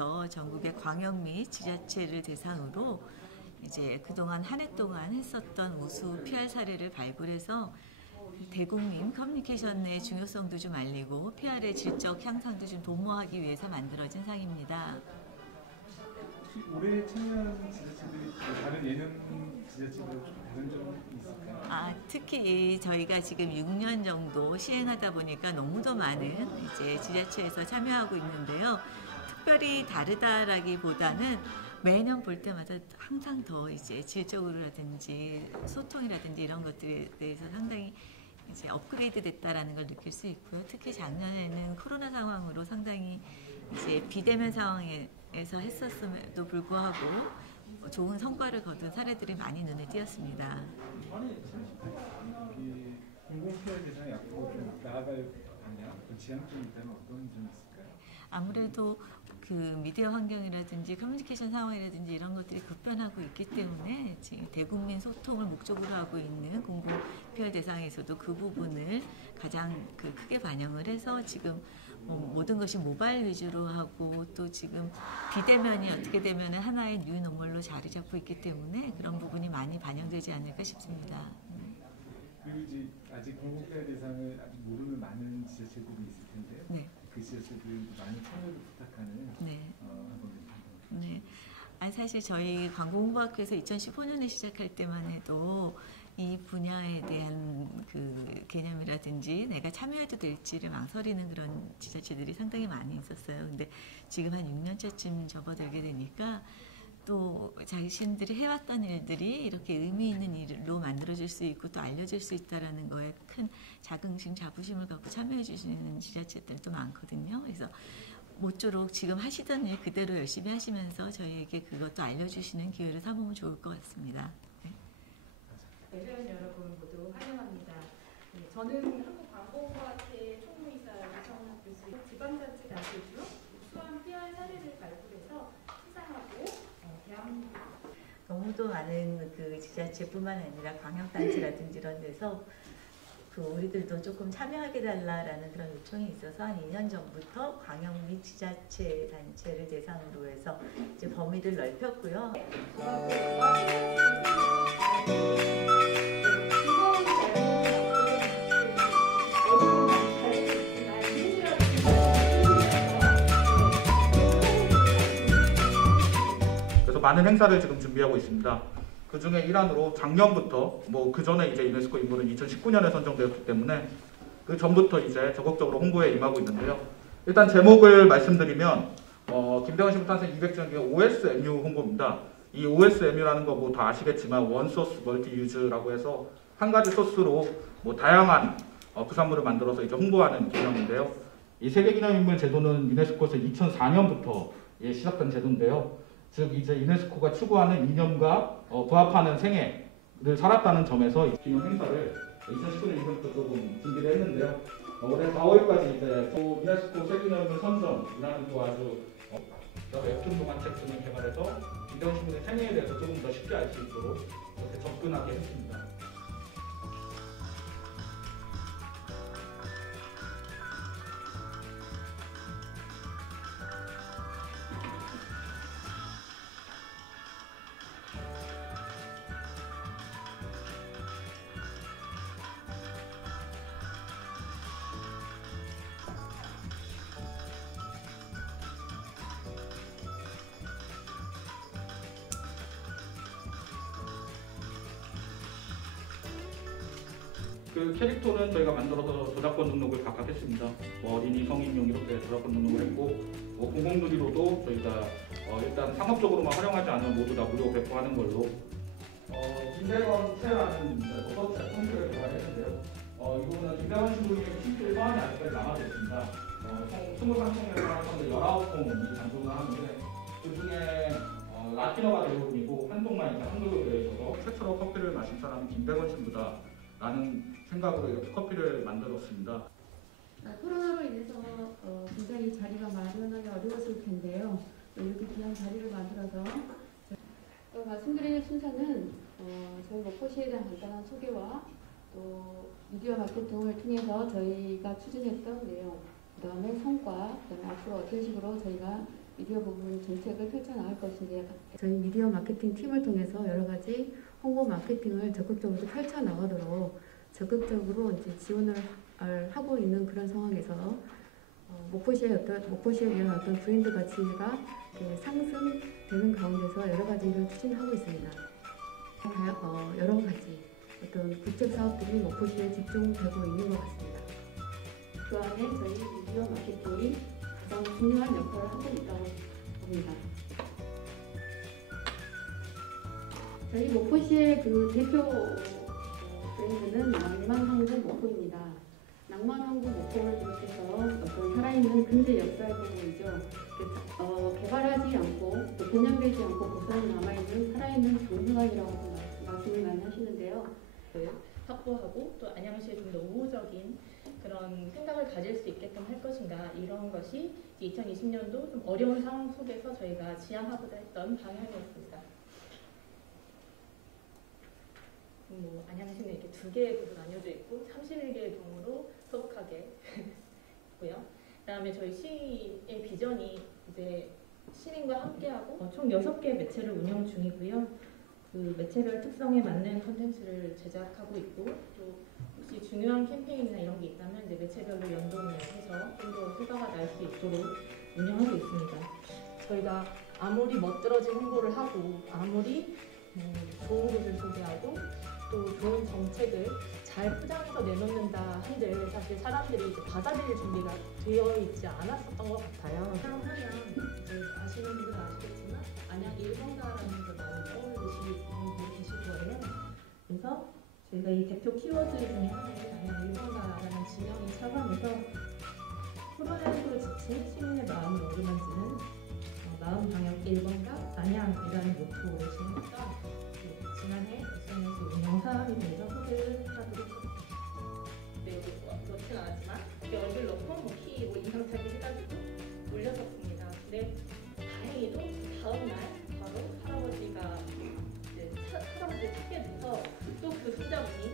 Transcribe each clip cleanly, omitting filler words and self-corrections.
작년부터 전국의 광역 및 지자체를 대상으로 이제 그동안 한 해 동안 했었던 우수 PR 사례를 발굴해서 대국민 커뮤니케이션의 중요성도 좀 알리고 PR의 질적 향상도 좀 도모하기 위해서 만들어진 상입니다. 올해 참여한 지자체들이 다른 예능 지자체들과 좀 다른 점이 있을까요? 특히 저희가 지금 6년 정도 시행하다 보니까 너무도 많은 이제 지자체에서 참여하고 있는데요. 특별히 다르다라기보다는 매년 볼 때마다 항상 더 이제 질적으로라든지 소통이라든지 이런 것들에 대해서 상당히 이제 업그레이드 됐다라는 걸 느낄 수 있고요. 특히 작년에는 코로나 상황으로 상당히 이제 비대면 상황에서 했었음에도 불구하고 좋은 성과를 거둔 사례들이 많이 눈에 띄었습니다. 공공 PR 대상이 앞으로 좀 나아갈 방향, 지향점이 있다면 어떤 점이 있을까요? 아무래도 그 미디어 환경이라든지 커뮤니케이션 상황이라든지 이런 것들이 급변하고 있기 때문에 지금 대국민 소통을 목적으로 하고 있는 공공 PR 대상에서도 그 부분을 가장 크게 반영을 해서 지금 모든 것이 모바일 위주로 하고 또 지금 비대면이 어떻게 되면 하나의 뉴 노멀로 자리 잡고 있기 때문에 그런 부분이 많이 반영되지 않을까 싶습니다. 그리고 이제 아직 공공 PR 대상을 아직 모르는 많은 지자체들이 있을 텐데요. 네. 그 지자체들 많은 참여를 부탁하는 네. 사실 저희 광고홍보학회에서 2015년에 시작할 때만 해도 이 분야에 대한 그 개념이라든지 내가 참여해도 될지를 망설이는 그런 지자체들이 상당히 많이 있었어요. 근데 지금 한 6년차쯤 접어들게 되니까 또 자신들이 해왔던 일들이 이렇게 의미 있는 일로 만들어질 수 있고 또 알려질 수 있다는 거에 큰 자긍심, 자부심을 갖고 참여해 주시는 지자체들도 많거든요. 그래서 모쪼록 지금 하시던 일 그대로 열심히 하시면서 저희에게 그것도 알려주시는 기회를 삼으면 좋을 것 같습니다. 회원 여러분 모두 환영합니다. 저는 한국광고홍보학회 총무이사 이정학 교수, 지방자치단체 중 우수한 PR 사례를 발굴해서 시상하고 대한민국 너무도 많은 그 지자체뿐만 아니라 광역단체라든지 이런 데서 우리들도 조금 참여하게 달라라는 그런 요청이 있어서 한 2년 전부터 광역 및 지자체 단체를 대상으로 해서 이제 범위를 넓혔고요. 그래서 많은 행사를 지금 준비하고 있습니다. 그 중에 일환으로 작년부터 그 전에 이제 유네스코 인물은 2019년에 선정되었기 때문에 그 전부터 이제 적극적으로 홍보에 임하고 있는데요. 일단 제목을 말씀드리면 김대건 신부 탄생 200주년 OSMU 홍보입니다. 이 OSMU라는 거 다 아시겠지만 원 소스 멀티 유즈라고 해서 한 가지 소스로 다양한 부산물을 만들어서 이제 홍보하는 개념인데요. 이 세계기념인물 제도는 유네스코에서 2004년부터 시작된 제도인데요. 즉 이제 유네스코가 추구하는 이념과 부합하는 생애를 살았다는 점에서 기념 행사를 2019년 이전부터 조금 준비를 했는데요. 올해 4월까지 이제 유네스코 세계기념물 선정이라는 또 아주 웹툰 동화책 등을 개발해서 김대건 신부의 생애에 대해서 조금 더 쉽게 알 수 있도록 이렇게 접근하게 했습니다. 그 캐릭터는 저희가 만들어서 저작권 등록을 각각 했습니다. 어린이, 성인용 이렇게 저작권 등록을 했고 공공누리로도 저희가 일단 상업적으로만 활용하지 않으면 모두 다 무료 배포하는 걸로 김대건 채라는 버섯채 콘트를 개발했는데요. 이 부분은 김대건 신부의 퀴즈 서한이 아직까지 남아져 있습니다. 23통에서 19통이 장송을 하는데 그 중에 라틴어가 대부분이고 한 통만 이제 한글로 되어 있어서 최초로 커피를 마신 사람은 김대건 신부다 라는 생각으로 이렇게 커피를 만들었습니다. 코로나로 인해서 굉장히 자리가 마련하기 어려웠을 텐데요. 이렇게 귀한 자리를 만들어서 말씀드릴 순서는 저희 목포시에 대한 간단한 소개와 또 미디어 마케팅을 통해서 저희가 추진했던 내용, 그 다음에 성과, 그 다음에 앞으로 어떤 식으로 저희가 미디어 부분 정책을 펼쳐나갈 것인지 저희 미디어 마케팅 팀을 통해서 여러 가지 홍보 마케팅을 적극적으로 펼쳐나가도록 적극적으로 이제 지원을 하고 있는 그런 상황에서 목포시의 대한 어떤 브랜드 가치가 상승되는 가운데서 여러 가지 일을 추진하고 있습니다. 여러 가지 어떤 국책 사업들이 목포시에 집중되고 있는 것 같습니다. 그 안에 저희 미디어 마케팅이 가장 중요한 역할을 하고 있다고 봅니다. 저희 목포시의 그 대표 브랜드는 낭만항구 목포입니다. 낭만항구 목포를 비롯해서 어떤 살아있는 근대 역사의 부분이죠. 개발하지 않고 변형되지 않고 고스란히 남아있는 살아있는 장중앙이라고 말씀을 많이 하시는데요. 확보하고 또 안양시에 좀 더 우호적인 그런 생각을 가질 수 있게끔 할 것인가, 이런 것이 2020년도 좀 어려운 상황 속에서 저희가 지향하고자 했던 방향이었습니다. 뭐 안양시는 이렇게 2개의 구로 나뉘어져 있고 31개의 동으로 소박하게 있고요. 그다음에 저희 시의 비전이 이제 시민과 함께하고 총 6개 매체를 운영 중이고요. 그 매체별 특성에 맞는 콘텐츠를 제작하고 있고, 또 혹시 중요한 캠페인이나 이런 게 있다면 이제 매체별로 연동을 해서 좀 더 효과가 날 수 있도록 운영하고 있습니다. 저희가 아무리 멋들어진 홍보를 하고 아무리 좋은 곳을 소개하고 또 좋은 정책을 잘 포장해서 내놓는다 한들 사실 사람들이 이제 받아들일 준비가 되어 있지 않았었던 것 같아요. 사용하면 이제 아시는 분들은 아시겠지만 안양 1번가라는 걸 많이 떠올리시는 분들이 계실 거예요. 그래서 저희가 이 대표 키워드 중에 하나인 안양 1번가라는 지명이 차감해서 코로나19로 지친 시민의 마음을 어루만지는 마음 방역 1번가 안양이라는 모토를 지녔던 지난해 SNS 운영 사업에 대해서 소개를 하도록 하겠습니다. 네, 그렇진 않았지만 얼굴 넣고 키 인상착의 해가지고 올렸었습니다. 근데 다행히도 다음날 바로 할아버지가 할아버지를 찾게 돼서 또 그 손자분이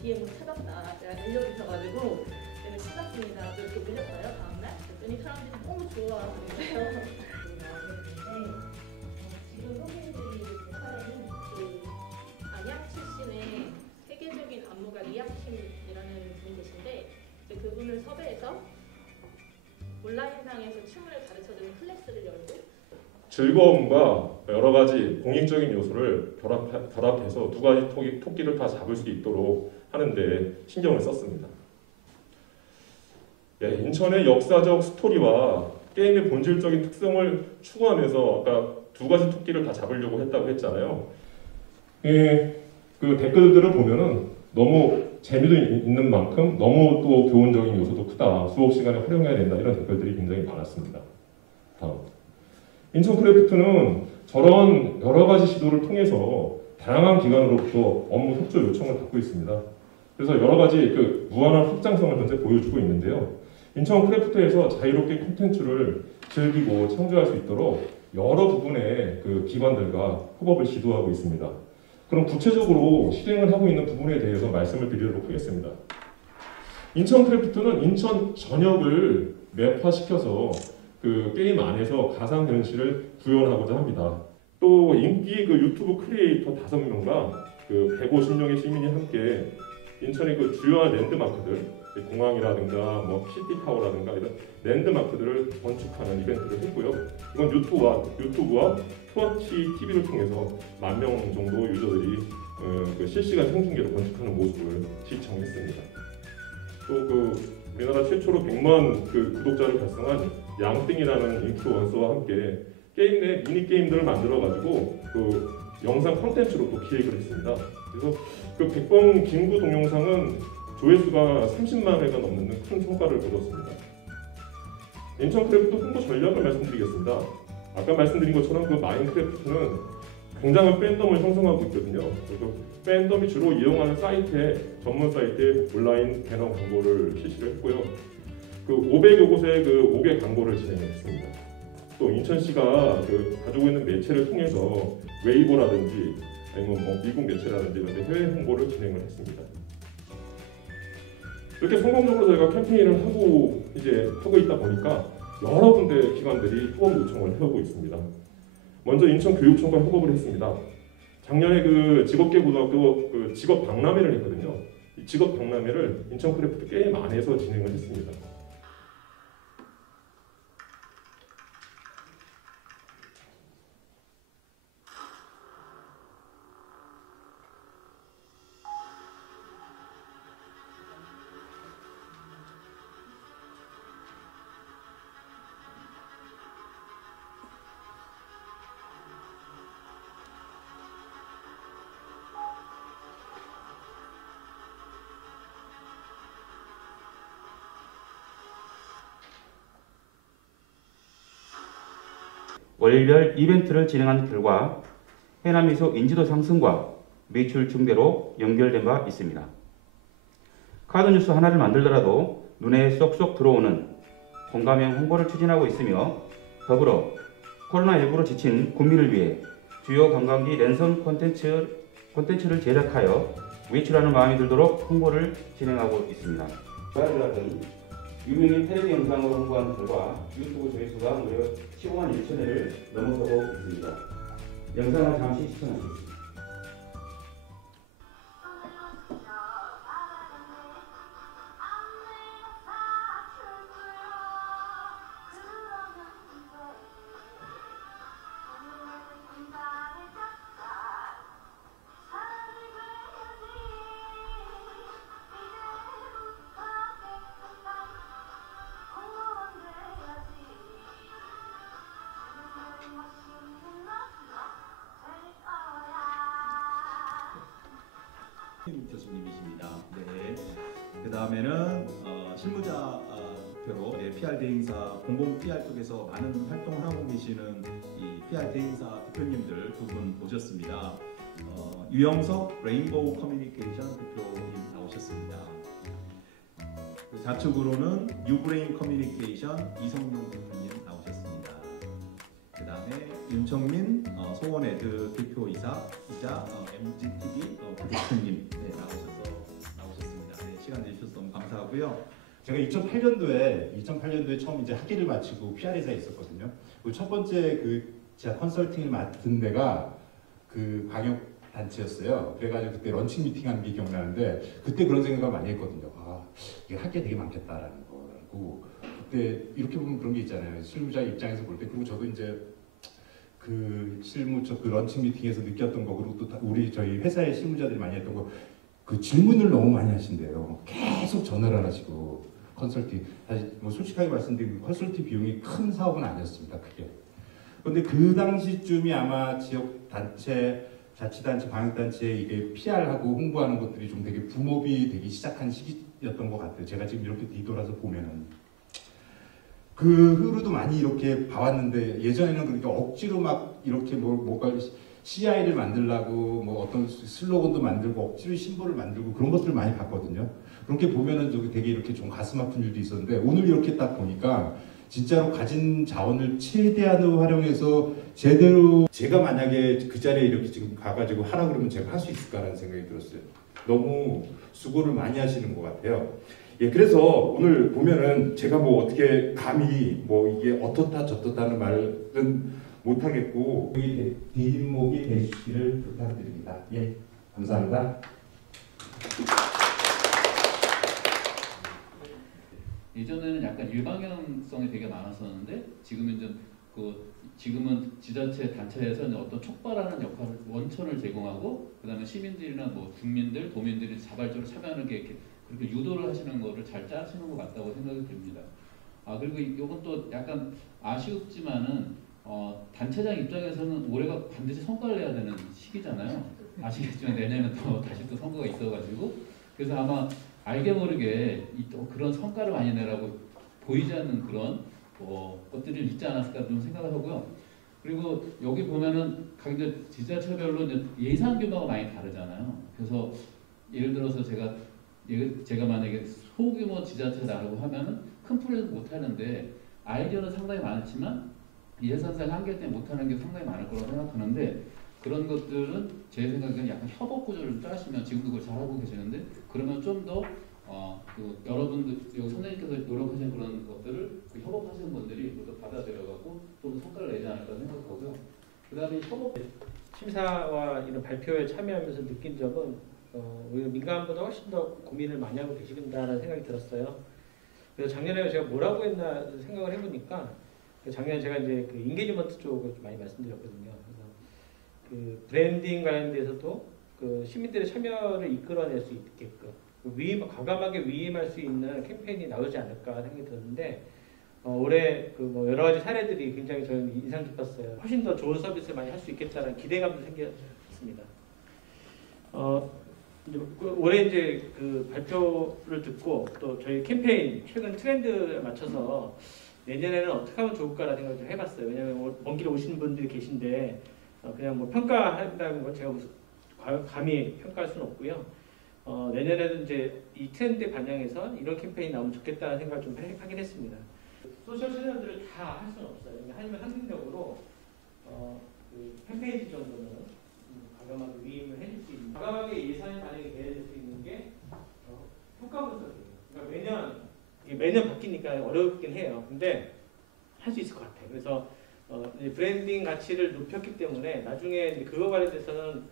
뒤에 뭐 찾았다 알려주셔가지고 내가 찾았습니다. 또 이렇게 올렸어요. 다음날 그랬더니 사람들이 너무 좋아하는 거예요. 지금 선생님들이 사례는 안양 출신의 세계적인 안무가 리아킴이라는 분이 계신데 그분을 섭외해서 온라인상에서 춤을 가르쳐주는 클래스를 열고 즐거움과 여러 가지 공익적인 요소를 결합해서 2가지 토끼를 다 잡을 수 있도록 하는데 신경을 썼습니다. 인천의 역사적 스토리와 게임의 본질적인 특성을 추구하면서 아까 2가지 토끼를 다 잡으려고 했다고 했잖아요. 그 댓글들을 보면은 너무 재미도 있는 만큼 너무 또 교훈적인 요소도 크다. 수업 시간에 활용해야 된다. 이런 댓글들이 굉장히 많았습니다. 다음. 인천크래프트는 저런 여러 가지 시도를 통해서 다양한 기관으로부터 업무 협조 요청을 받고 있습니다. 그래서 여러 가지 그 무한한 확장성을 현재 보여주고 있는데요. 인천크래프트에서 자유롭게 콘텐츠를 즐기고 창조할 수 있도록 여러 부분의 그 기관들과 협업을 시도하고 있습니다. 그럼 구체적으로 실행을 하고 있는 부분에 대해서 말씀을 드리도록 하겠습니다. 인천크래프트는 인천 전역을 맵화시켜서 그 게임 안에서 가상현실을 구현하고자 합니다. 또 인기 그 유튜브 크리에이터 5명과 그 150명의 시민이 함께 인천의 그 주요한 랜드마크들, 공항이라든가 뭐 시티타워라든가 이런 랜드마크들을 건축하는 이벤트를 했고요. 이건 유튜브와 트워치 TV를 통해서 10,000명 정도 유저들이 그 실시간 생중계로 건축하는 모습을 시청했습니다. 또 그 우리나라 최초로 100만 그 구독자를 달성한 양띵이라는 인플루언서와 함께 게임 내 미니 게임들을 만들어 가지고 그 영상 콘텐츠로 또 기획을 했습니다. 그래서 그 100번 김구 동영상은 조회수가 30만 회가 넘는 큰 성과를 거뒀습니다. 인천크래프트 홍보 전략을 말씀드리겠습니다. 아까 말씀드린 것처럼 그 마인크래프트는 굉장한 팬덤을 형성하고 있거든요. 그래서 팬덤이 주로 이용하는 전문 사이트에 온라인 배너 광고를 실시를 했고요. 그 500여 곳에 그 5개 광고를 진행했습니다. 또 인천시가 그 가지고 있는 매체를 통해서 웨이보라든지 아니면 뭐 미국 매체라든지 이런 데 해외 홍보를 진행을 했습니다. 이렇게 성공적으로 저희가 캠페인을 하고 있다 보니까 여러 군데 기관들이 후원 요청을 해오고 있습니다. 먼저 인천교육청과 협업을 했습니다. 작년에 그 직업계고등학교 그 직업 박람회를 했거든요. 이 직업 박람회를 인천크래프트 게임 안에서 진행을 했습니다. 월별 이벤트를 진행한 결과 해남미소 인지도 상승과 매출 증대로 연결된 바 있습니다. 카드뉴스 하나를 만들더라도 눈에 쏙쏙 들어오는 공감형 홍보를 추진하고 있으며 더불어 코로나19로 지친 국민을 위해 주요 관광지 랜선 콘텐츠를 제작하여 외출하는 마음이 들도록 홍보를 진행하고 있습니다. 저희들 같은 유명인 텔레비 영상으로 홍보한 결과 유튜브 조회수가 무려 15만 1천회를 넘어서고 있습니다. 영상을 잠시 시청하시겠습니다. 교수님이십니다. 네. 그 다음에는 실무자표로 PR 대행사 공공 PR 쪽에서 많은 활동을 하고 계시는 이 PR 대행사 대표님들 두 분 모셨습니다. 유영석 레인보우 커뮤니케이션 대표님 나오셨습니다. 그 좌측으로는 뉴브레인 커뮤니케이션 이성용 대표님 나오셨습니다. 그 다음에 윤청민 소원에드 대표이사 MGTV 부대표님 나오셨습니다. 네, 시간 내주셔서 너무 감사하고요. 제가 2008년도에 처음 이제 학기를 마치고 PR회사에 있었거든요. 첫 번째 그 제가 컨설팅을 맡은 데가 그 광역 단체였어요. 그래가지고 그때 런칭 미팅하는 게 기억나는데 그때 그런 생각을 많이 했거든요. 아, 이게 할 게 되게 많겠다라는 거고 그때 이렇게 보면 그런 게 있잖아요. 실무자 입장에서 볼 때. 그리고 저도 이제 그 그 런칭 미팅에서 느꼈던 거 그리고 또 저희 회사의 실무자들이 많이 했던 거 그 질문을 너무 많이 하신대요. 계속 전화를 하시고 컨설팅 사실 뭐 솔직하게 말씀드리면 컨설팅 비용이 큰 사업은 아니었습니다. 크게. 그런데 그 당시쯤이 아마 지역 단체 자치단체 방역단체에 이게 PR하고 홍보하는 것들이 좀 되게 붐업이 되기 시작한 시기였던 것 같아요. 제가 지금 이렇게 뒤돌아서 보면은 그 흐루도 많이 이렇게 봐왔는데 예전에는 그러니까 억지로 막 이렇게 뭔가 CI를 만들려고 뭐 어떤 슬로건도 만들고 억지로 심볼을 만들고 그런 것들을 많이 봤거든요. 그렇게 보면은 저기 되게 이렇게 좀 가슴 아픈 일도 있었는데 오늘 이렇게 딱 보니까 진짜로 가진 자원을 최대한으로 활용해서 제대로 제가 만약에 그 자리에 이렇게 지금 가가지고 하라 그러면 제가 할 수 있을까라는 생각이 들었어요. 너무 수고를 많이 하시는 것 같아요. 예, 그래서 오늘 보면은 제가 뭐 어떻게 감히 뭐 이게 어떻다 저떻다는 말은 못하겠고 여기 뒷목이 되시기를 부탁드립니다. 예, 감사합니다. 예전에는 약간 일방향성이 되게 많았었는데 지금은 지자체 단체에서 어떤 촉발하는 역할을 원천을 제공하고 그다음에 시민들이나 뭐 국민들 도민들이 자발적으로 참여하는 게 그렇게 유도를 하시는 거를 잘 짜시는 것 같다고 생각이 듭니다. 그리고 이건 또 약간 아쉽지만은 단체장 입장에서는 올해가 반드시 성과를 내야 되는 시기잖아요. 아시겠지만 내년에 또 다시 또 선거가 있어가지고 그래서 아마 알게 모르게 또 그런 성과를 많이 내라고 보이지 않는 그런 것들이 있지 않았을까 좀 생각을 하고요. 그리고 여기 보면은 각 지자체별로 이제 예산 규모가 많이 다르잖아요. 그래서 예를 들어서 제가 만약에 소규모 지자체라고 하면은 큰 프로젝트 못 하는데 아이디어는 상당히 많지만 예산상 한계 때문에 못 하는 게 상당히 많을 거라고 생각하는데 그런 것들은 제 생각에는 약간 협업 구조를 짜시면 지금도 그걸 잘하고 계시는데 그러면 좀 더 그 여러분들 여기 선생님께서 노력하신 그런 것들을 그 협업하시는 분들이 모두 받아들여가고 좀 성과를 내지 않을까 생각하고요. 그다음에 협업 심사와 이런 발표에 참여하면서 느낀 점은 오히려 민간보다 훨씬 더 고민을 많이 하고 계신다는 생각이 들었어요. 그래서 작년에 제가 뭐라고 했나 생각을 해보니까 작년에 제가 이제 그 인게이지먼트 쪽을 좀 많이 말씀드렸거든요. 그래서 그 브랜딩 관련돼서도 그 시민들의 참여를 이끌어낼 수 있게끔 과감하게 위임할 수 있는 캠페인이 나오지 않을까 생각이 들었는데 올해 그 뭐 여러 가지 사례들이 굉장히 저는 인상 깊었어요. 훨씬 더 좋은 서비스를 많이 할 수 있겠다는 기대감도 생겼습니다. 이제 올해 이제 그 발표를 듣고 또 저희 캠페인 최근 트렌드에 맞춰서 내년에는 어떻게 하면 좋을까라는 생각을 좀 해봤어요. 왜냐하면 먼 길에 오시는 분들이 계신데 그냥 뭐 평가한다는 건 제가 감히 평가할 수는 없고요. 내년에는 이제 이 트렌드에 반영해서 이런 캠페인이 나오면 좋겠다는 생각을 좀 하긴 했습니다. 소셜 채널들을 다 할 수는 없어요. 하지만 상징적으로 그 홈페이지 정도는 과감하게 위임을 해줄 수 있는, 과감하게 예산이 반영이 돼야 될 수 있는 게 효과 분석이에요. 그러니까 매년 바뀌니까 어렵긴 해요. 근데 할 수 있을 것 같아요. 그래서 브랜딩 가치를 높였기 때문에 나중에 그거 관련돼서는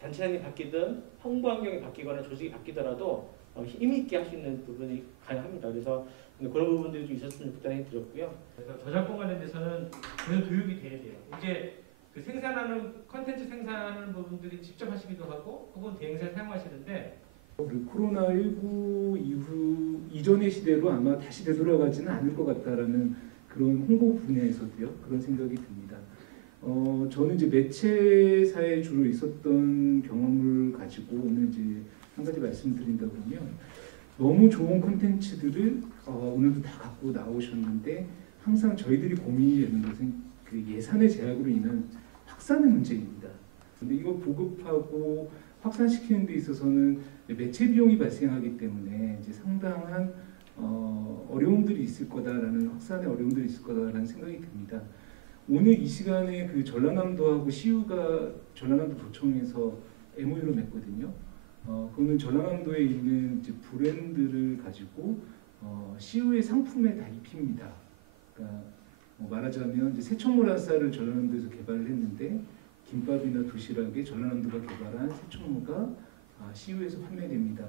단체장이 바뀌든 홍보 환경이 바뀌거나 조직이 바뀌더라도 힘 있게 할 수 있는 부분이 가능합니다. 그래서 그런 부분들이 좀 있었으면 좋겠다는 생각이 들었고요. 그래서 저작권 관련돼서는 그런 교육이 돼야 돼요. 이제 그 생산하는 컨텐츠 생산하는 부분들이 직접 하시기도 하고 혹은 대행사를 사용하시는데 코로나19 이후 이전의 시대로 아마 다시 되돌아가지는 않을 것 같다라는 그런 홍보 분야에서도요 그런 생각이 듭니다. 저는 이제 매체사에 주로 있었던 경험을 가지고 오늘 이제 한 가지 말씀드린다 보면 너무 좋은 콘텐츠들을 오늘도 다 갖고 나오셨는데 항상 저희들이 고민이 되는 것은 그 예산의 제약으로 인한 확산의 문제입니다. 근데 이거 보급하고 확산시키는 데 있어서는 매체 비용이 발생하기 때문에 이제 상당한 어려움들이 있을 거다라는 확산의 어려움들이 있을 거다라는 생각이 듭니다. 오늘 이 시간에 그 전라남도하고 CU가 전라남도 도청에서 MOU를 맺거든요. 그거는 전라남도에 있는 이제 브랜드를 가지고 CU의 상품에 다 입힙니다. 그러니까 말하자면 이제 새천모란 쌀을 전라남도에서 개발을 했는데 김밥이나 도시락에 전라남도가 개발한 새천모가 CU에서 판매됩니다.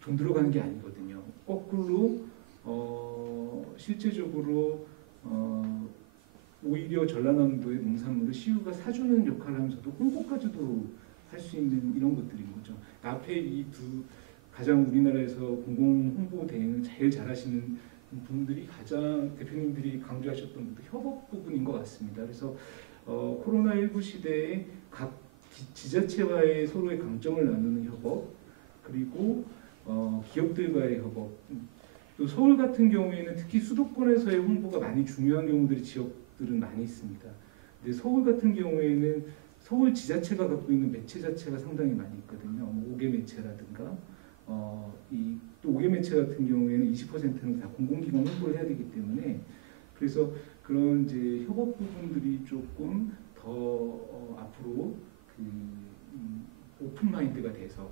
돈 들어가는 게 아니거든요. 거꾸로 실제적으로 오히려 전라남도의 농산물을 CU가 사주는 역할을 하면서도 홍보까지도 할 수 있는 이런 것들인 거죠. 앞에 이 두 가장 우리나라에서 공공 홍보 대행을 제일 잘하시는 분들이 가장 대표님들이 강조하셨던 것도 협업 부분인 것 같습니다. 그래서 코로나19 시대에 각 지자체와의 서로의 강점을 나누는 협업, 그리고 기업들과의 협업, 또 서울 같은 경우에는 특히 수도권에서의 홍보가 많이 중요한 경우들이 지역들은 많이 있습니다. 근데 서울 같은 경우에는 서울 지자체가 갖고 있는 매체 자체가 상당히 많이 있거든요. 5개 매체라든가 또 5개 매체 같은 경우에는 20%는 다 공공기관 홍보를 해야 되기 때문에 그래서 그런 이제 협업 부분들이 조금 더 앞으로 그 오픈 마인드가 돼서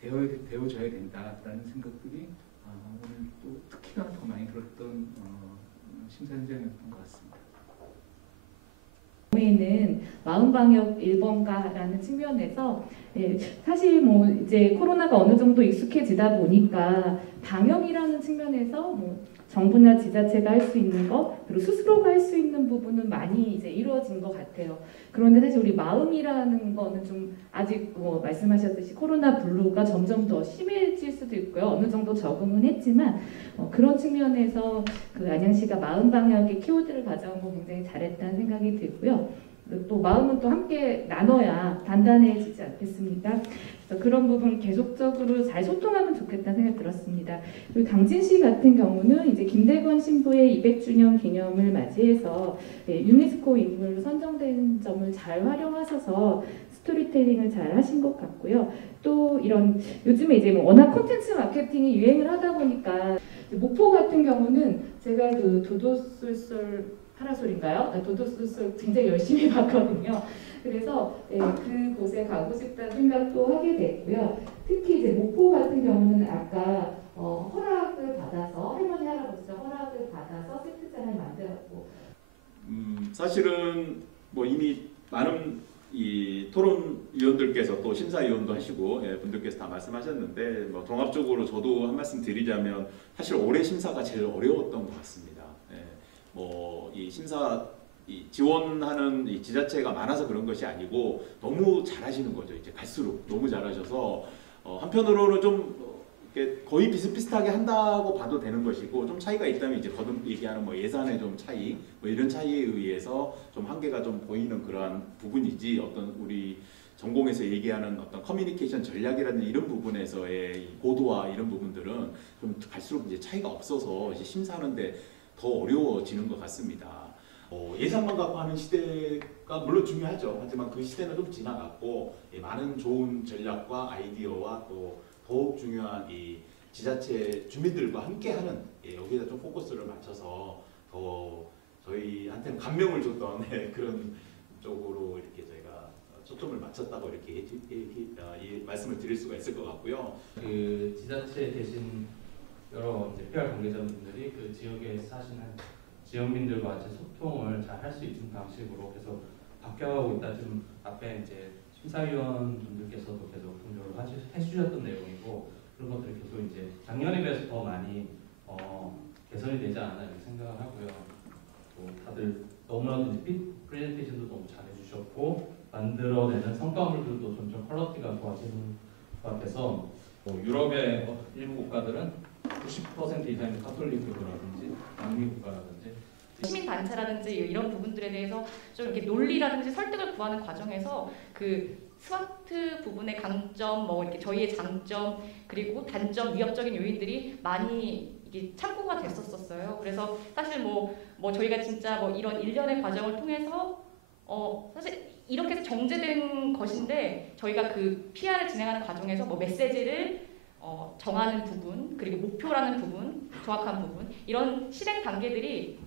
되어져야 된다라는 생각들이 오늘 또 특히나 더 많이 들었던 심사 현장이었던 것 같습니다. 경우에는 마음방역 1번가라는 측면에서 사실 뭐 이제 코로나가 어느 정도 익숙해지다 보니까 방역이라는 측면에서 뭐 정부나 지자체가 할 수 있는 것 그리고 스스로가 할 수 있는 부분은 많이 이제 이루어진 것 같아요. 그런데 사실 우리 마음이라는 거는 좀 아직 뭐 말씀하셨듯이 코로나 블루가 점점 더 심해질 수도 있고요. 어느 정도 적응은 했지만 그런 측면에서 그 안양시가 마음 방역의 키워드를 가져온 거 굉장히 잘했다는 생각이 들고요. 또 마음은 또 함께 나눠야 단단해지지 않겠습니까? 그래서 그런 부분 계속적으로 잘 소통하면 좋겠다는 생각이 들었습니다. 그리고 당진시 같은 경우는 이제 김대건 신부의 200주년 기념을 맞이해서 유네스코 인물로 선정된 점을 잘 활용하셔서 스토리텔링을 잘 하신 것 같고요. 또 이런 요즘에 이제 뭐 워낙 콘텐츠 마케팅이 유행을 하다 보니까 목포 같은 경우는 제가 그 도도솔솔 파라솔인가요? 도도솔솔 굉장히 열심히 봤거든요. 그래서 그곳에 가고 싶다는 생각도 하게 됐고요. 특히 이제 목포 같은 경우는 아까 허락을 받아서 할머니 할아버지가 허락을 받아서 세트장을 만들었고 사실은 뭐 이미 많은 이 토론위원들께서 또 심사위원도 하시고 분들께서 다 말씀하셨는데 뭐 종합적으로 저도 한 말씀 드리자면 사실 올해 심사가 제일 어려웠던 것 같습니다. 뭐 이 심사 지원하는 이 지자체가 많아서 그런 것이 아니고 너무 잘하시는 거죠. 이제 갈수록 너무 잘하셔서 한편으로는 좀 거의 비슷비슷하게 한다고 봐도 되는 것이고 좀 차이가 있다면 이제 거듭 얘기하는 뭐 예산의 좀 차이 뭐 이런 차이에 의해서 좀 한계가 좀 보이는 그러한 부분이지 어떤 우리 전공에서 얘기하는 어떤 커뮤니케이션 전략이라든지 이런 부분에서의 고도화 이런 부분들은 좀 갈수록 이제 차이가 없어서 이제 심사하는데 더 어려워지는 것 같습니다. 예산만 갖고 하는 시대가 물론 중요하죠. 하지만 그 시대는 좀 지나갔고 많은 좋은 전략과 아이디어와 또 더욱 중요한 이 지자체 주민들과 함께하는 여기다 좀 포커스를 맞춰서 더 저희한테는 감명을 줬던 그런 쪽으로 이렇게 저희가 초점을 맞췄다고 이렇게 말씀을 드릴 수가 있을 것 같고요. 그 지자체에 계신 여러 이제 PR 관계자분들이 그 지역에 사시는 지역민들과 이제 소통을 잘 할 수 있는 방식으로 계속 바뀌어가고 있다. 지금 앞에 이제 심사위원분들께서도 계속 강조를 해주셨던 내용이고 그런 것들이 계속 이제 작년에 비해서 더 많이 개선이 되지 않았나 이렇게 생각을 하고요. 또 다들 너무나도 이제 프레젠테이션도 너무 잘해주셨고 만들어내는 성과물들도 점점 퀄리티가 좋아지는 것 같아서 유럽의 일부 국가들은 90% 이상의 카톨릭교라든지 남미 국가라든지 시민단체라든지 이런 부분들에 대해서 좀 이렇게 논리라든지 설득을 구하는 과정에서 그 스와트 부분의 강점, 뭐 이렇게 저희의 장점 그리고 단점, 위협적인 요인들이 많이 이게 참고가 됐었어요. 그래서 사실 뭐 저희가 진짜 뭐 이런 일련의 과정을 통해서 사실 이렇게 정제된 것인데 저희가 그 PR을 진행하는 과정에서 뭐 메시지를 정하는 부분 그리고 목표라는 부분, 정확한 부분 이런 실행 단계들이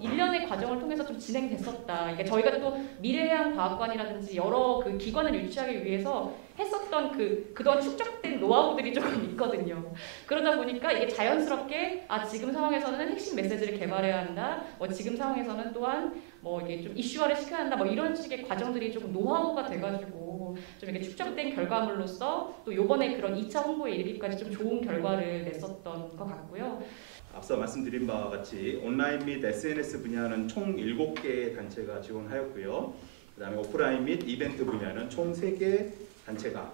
일련의 과정을 통해서 좀 진행됐었다. 그러니까 저희가 또 미래해양과학관이라든지 여러 그 기관을 유치하기 위해서 했었던 그동안 축적된 노하우들이 조금 있거든요. 그러다 보니까 이게 자연스럽게 지금 상황에서는 핵심 메시지를 개발해야 한다. 지금 상황에서는 또한 이게 좀 이슈화를 시켜야 한다. 이런 식의 과정들이 조금 노하우가 돼가지고 좀 이렇게 축적된 결과물로서 또 요번에 그런 2차 홍보에 이르기까지 좀 좋은 결과를 냈었던 것 같고요. 앞서 말씀드린 바와 같이 온라인 및 SNS 분야는 총 7개 단체가 지원하였고요. 그 다음에 오프라인 및 이벤트 분야는 총 3개 단체가,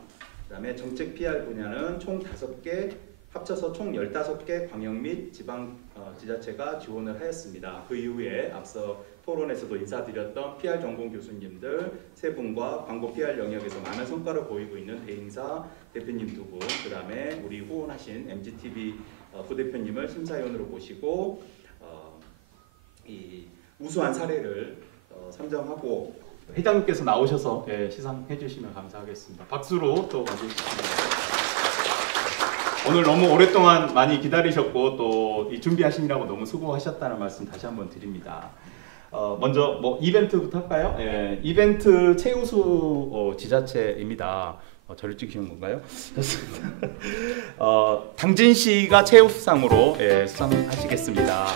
그 다음에 정책 PR 분야는 총 5개, 합쳐서 총 15개 광역 및 지방 지자체가 지원을 하였습니다. 그 이후에 앞서 토론에서도 인사드렸던 PR 전공 교수님들 3분과 광고 PR 영역에서 많은 성과를 보이고 있는 대행사 대표님 2분, 그 다음에 우리 후원하신 MGTV 부대표님을 심사위원으로 모시고 이 우수한 사례를 선정하고 회장님께서 나오셔서 시상해 주시면 감사하겠습니다. 박수로 또 맞이해주시면 오늘 너무 오랫동안 많이 기다리셨고 또 이 준비하시느라고 너무 수고하셨다는 말씀 다시 한번 드립니다. 먼저 이벤트부터 할까요? 이벤트 최우수 지자체입니다. 저를 찍으신 건가요? 좋습니다. 당진시가 최우수상으로 수상하시겠습니다.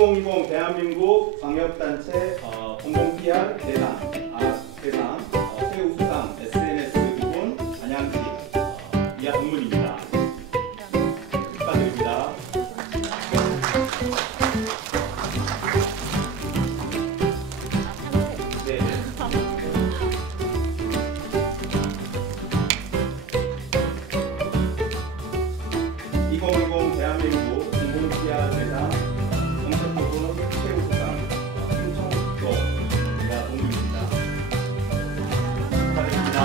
2020 대한민국 광역단체 공공 PR 대상 최우수상 SNS 부분 안양시 이하 동문입니다. 축하드립니다. 네. 2020 대한민국 공공 PR 대상 정책 부분 최우수상 충청북도 이하 동문입니다. 축하드립니다.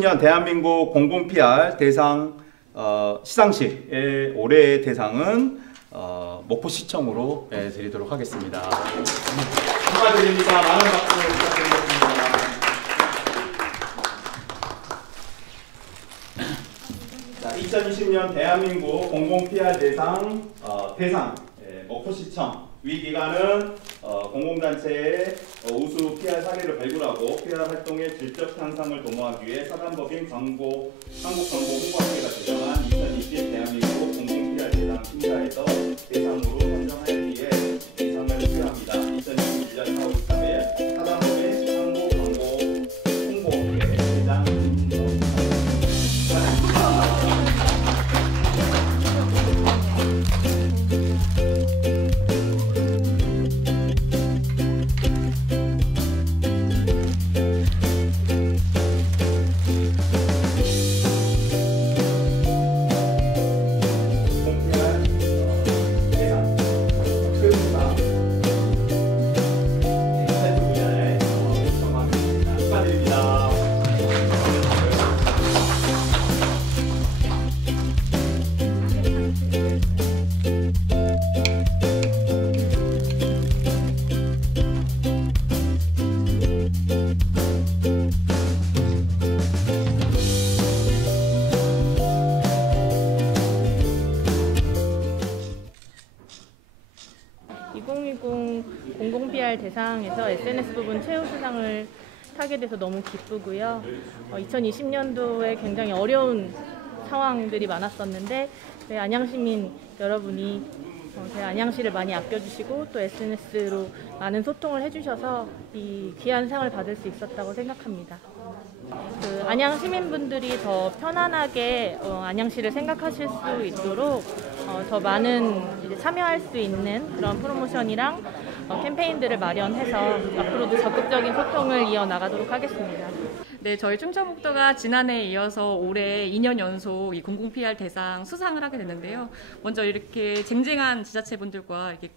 년 대한민국 공공 PR 대상 시상식의 올해의 대상은 목포시청으로 드리도록 하겠습니다. 축하드립니다. 많은 박수 부탁드리겠습니다. 자, 2020년 대한민국 공공 PR 대상 목포시청 위 기관은 공공단체의 우수 PR 사례를 발굴하고 PR 활동의 질적 향상을 도모하기 위해 사단법인 한국광고홍보학회가 제정한 2020 대한민국 공공 PR 대상 심사에서 대상으로 선정하였기에 대상을 수여합니다. 2021년 4월 13일 사단법인 한국광고홍보학회 대상 공공 PR 대상에서 SNS 부분 최우수상을 타게 돼서 너무 기쁘고요. 2020년도에 굉장히 어려운 상황들이 많았었는데 저희 안양시민 여러분이 저희 안양시를 많이 아껴주시고 또 SNS로 많은 소통을 해주셔서 이 귀한 상을 받을 수 있었다고 생각합니다. 안양 시민분들이 더 편안하게 안양시를 생각하실 수 있도록 더 많은 이제 참여할 수 있는 그런 프로모션이랑 캠페인들을 마련해서 앞으로도 적극적인 소통을 이어나가도록 하겠습니다. 네, 저희 충청북도가 지난해에 이어서 올해 2년 연속 이 공공 PR 대상 수상을 하게 됐는데요. 먼저 이렇게 쟁쟁한 지자체분들과 이렇게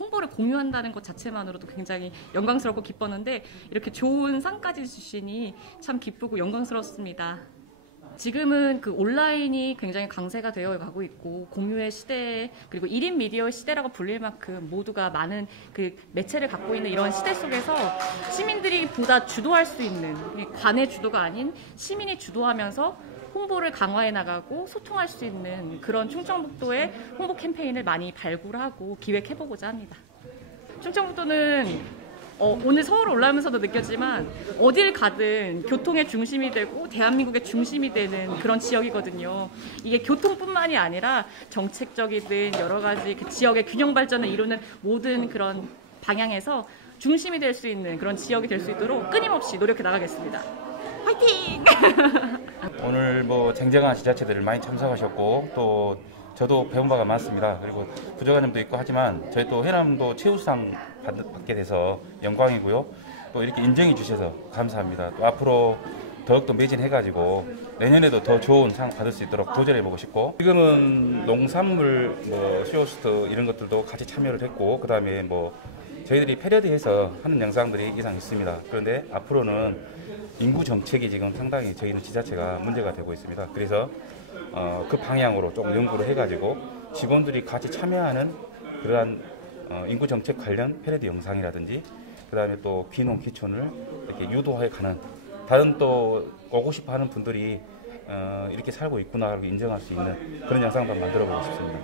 홍보를 공유한다는 것 자체만으로도 굉장히 영광스럽고 기뻤는데 이렇게 좋은 상까지 주시니 참 기쁘고 영광스럽습니다. 지금은 그 온라인이 굉장히 강세가 되어 가고 있고 공유의 시대 그리고 1인 미디어 시대라고 불릴 만큼 모두가 많은 그 매체를 갖고 있는 이런 시대 속에서 시민들이 보다 주도할 수 있는 관의 주도가 아닌 시민이 주도하면서 홍보를 강화해 나가고 소통할 수 있는 그런 충청북도의 홍보 캠페인을 많이 발굴하고 기획해보고자 합니다. 충청북도는 오늘 서울 올라오면서도 느꼈지만 어딜 가든 교통의 중심이 되고 대한민국의 중심이 되는 그런 지역이거든요. 이게 교통뿐만이 아니라 정책적이든 여러 가지 그 지역의 균형 발전을 이루는 모든 그런 방향에서 중심이 될 수 있는 그런 지역이 될 수 있도록 끊임없이 노력해 나가겠습니다. 화이팅! 오늘 뭐 쟁쟁한 지자체들을 많이 참석하셨고 또 저도 배운 바가 많습니다. 그리고 부족한 점도 있고 하지만 저희 또 해남도 최우수상 받게 돼서 영광이고요. 또 이렇게 인정해 주셔서 감사합니다. 또 앞으로 더욱더 매진해가지고 내년에도 더 좋은 상 받을 수 있도록 도전해보고 싶고 지금은 농산물 뭐 쇼호스트 이런 것들도 같이 참여를 했고 그 다음에 뭐 저희들이 패러디해서 하는 영상들이 이상 있습니다. 그런데 앞으로는 인구 정책이 지금 상당히 저희는 지자체가 문제가 되고 있습니다. 그래서 그 방향으로 좀 연구를 해가지고 직원들이 같이 참여하는 그러한 인구 정책 관련 패러디 영상이라든지 그다음에 또 귀농 귀촌을 이렇게 유도해 가는 다른 또 오고 싶어 하는 분들이 이렇게 살고 있구나를 인정할 수 있는 그런 영상도 만들어 보고 싶습니다.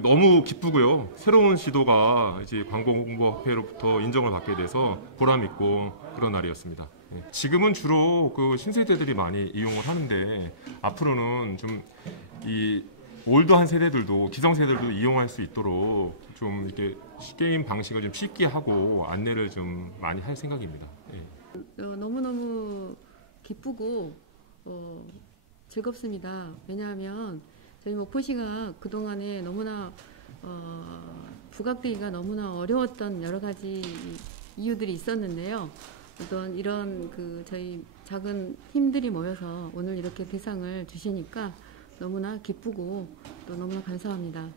너무 기쁘고요. 새로운 시도가 이제 관공홍보협회로부터 인정을 받게 돼서 보람 있고 그런 날이었습니다. 지금은 주로 그 신세대들이 많이 이용을 하는데 앞으로는 좀 이 올드한 세대들도 기성세대들도 이용할 수 있도록 좀 이렇게 게임 방식을 좀 쉽게 하고 안내를 좀 많이 할 생각입니다. 너무너무 기쁘고 즐겁습니다. 왜냐하면 저희 목포시가 그동안에 너무나 부각되기가 너무나 어려웠던 여러 가지 이유들이 있었는데요. 어떤 이런 저희 작은 팀들이 모여서 오늘 이렇게 대상을 주시니까 너무나 기쁘고 또 너무나 감사합니다.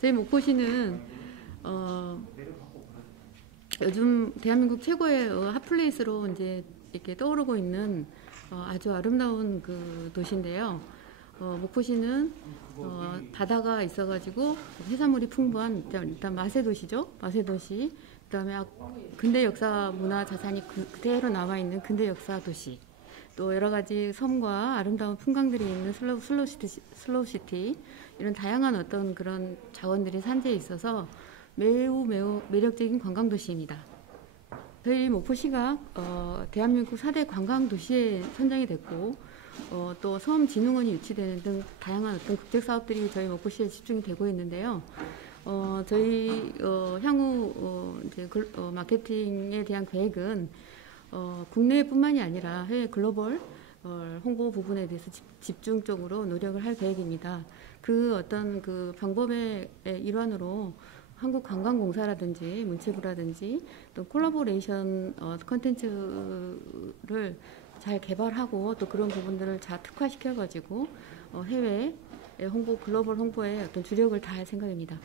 저희 목포시는 요즘 대한민국 최고의 핫플레이스로 이제 이렇게 떠오르고 있는 아주 아름다운 그 도시인데요. 목포시는 바다가 있어가지고 해산물이 풍부한 일단 마세 도시죠. 마세 도시. 그다음에 근대 역사 문화 자산이 그대로 남아 있는 근대 역사 도시. 또 여러 가지 섬과 아름다운 풍광들이 있는 슬로우시티 이런 다양한 어떤 그런 자원들이 산재해 있어서 매우 매력적인 관광도시입니다. 저희 목포시가 대한민국 4대 관광도시에 선정이 됐고 또 섬진흥원이 유치되는 등 다양한 어떤 국제사업들이 저희 목포시에 집중이 되고 있는데요. 저희 향후 이제 마케팅에 대한 계획은 국내뿐만이 아니라 해외 글로벌 홍보 부분에 대해서 집중적으로 노력을 할 계획입니다. 그 어떤 그 방법의 일환으로 한국관광공사라든지 문체부라든지 또 콜라보레이션 컨텐츠를 잘 개발하고 또 그런 부분들을 잘 특화시켜가지고 해외 홍보 글로벌 홍보에 어떤 주력을 다할 생각입니다.